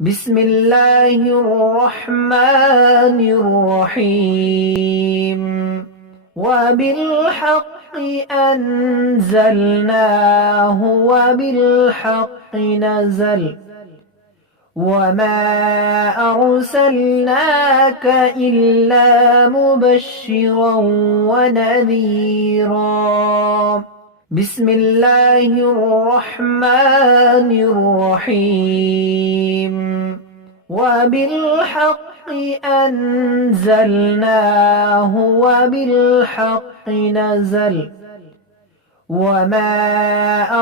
بسم الله الرحمن الرحيم وبالحق أنزلناه وبالحق نزل وما أرسلناك إلا مبشرا ونذيرا بسم الله الرحمن الرحيم وبالحق أنزلناه وبالحق نزل وما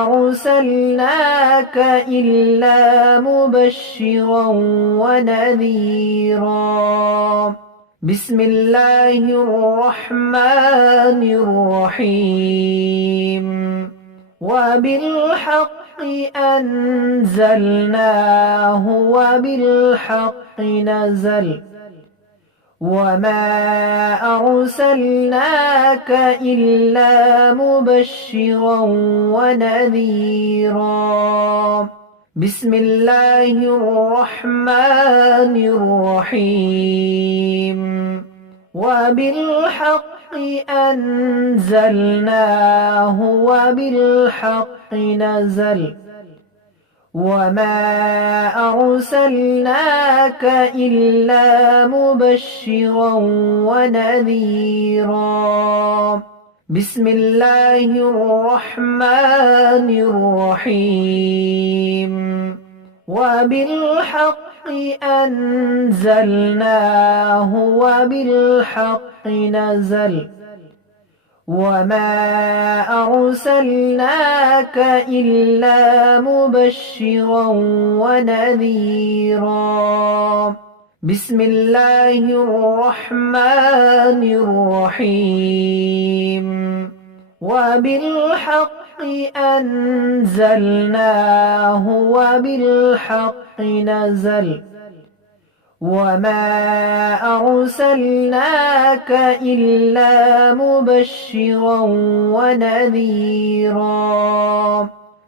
أرسلناك إلا مبشرا ونذيرا بسم الله الرحمن الرحيم وبالحق أنزلناه وبالحق نزل وما أرسلناك إلا مبشرا ونذيرا بسم الله الرحمن الرحيم وبالحق أنزلناه وبالحق نزل وما أرسلناك إلا مبشرا ونذيرا بسم الله الرحمن الرحيم وبالحق أنزلناه وبالحق نزل وما أرسلناك إلا مبشرا ونذيرا بسم الله الرحمن الرحيم وبالحق أنزلناه وبالحق نزل وما أرسلناك إلا مبشرا ونذيرا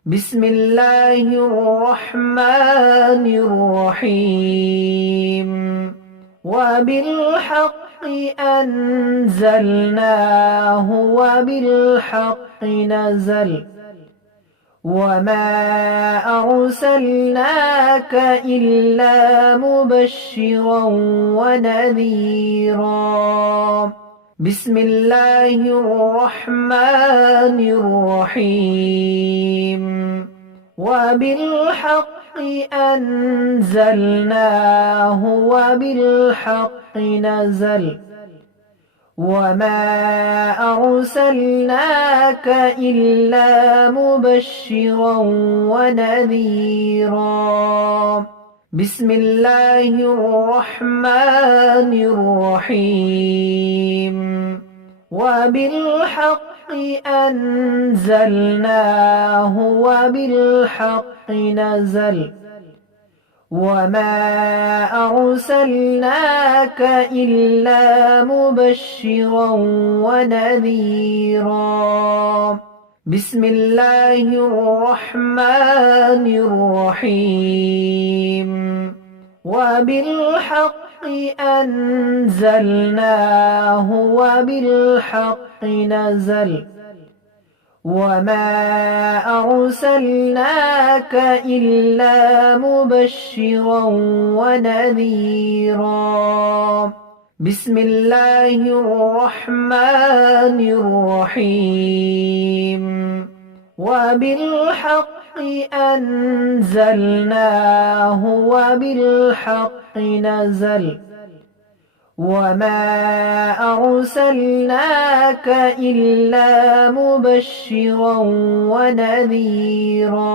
بسم الله الرحمن الرحيم وبالحق أنزلناه وبالحق نزل وما أرسلناك إلا مبشرا ونذيرا بسم الله الرحمن الرحيم وبالحق أنزلناه وبالحق نزل وما أرسلناك إلا مبشرا ونذيرا بسم الله الرحمن الرحيم وبالحق أنزلناه وبالحق نزل وما أرسلناك إلا مبشرا ونذيرا بسم الله الرحمن الرحيم وبالحق أنزلناه وبالحق نزل وما أرسلناك إلا مبشرا ونذيرا بسم الله الرحمن الرحيم وبالحق أنزلناه وبالحق نزل وما أرسلناك إلا مبشرا ونذيرا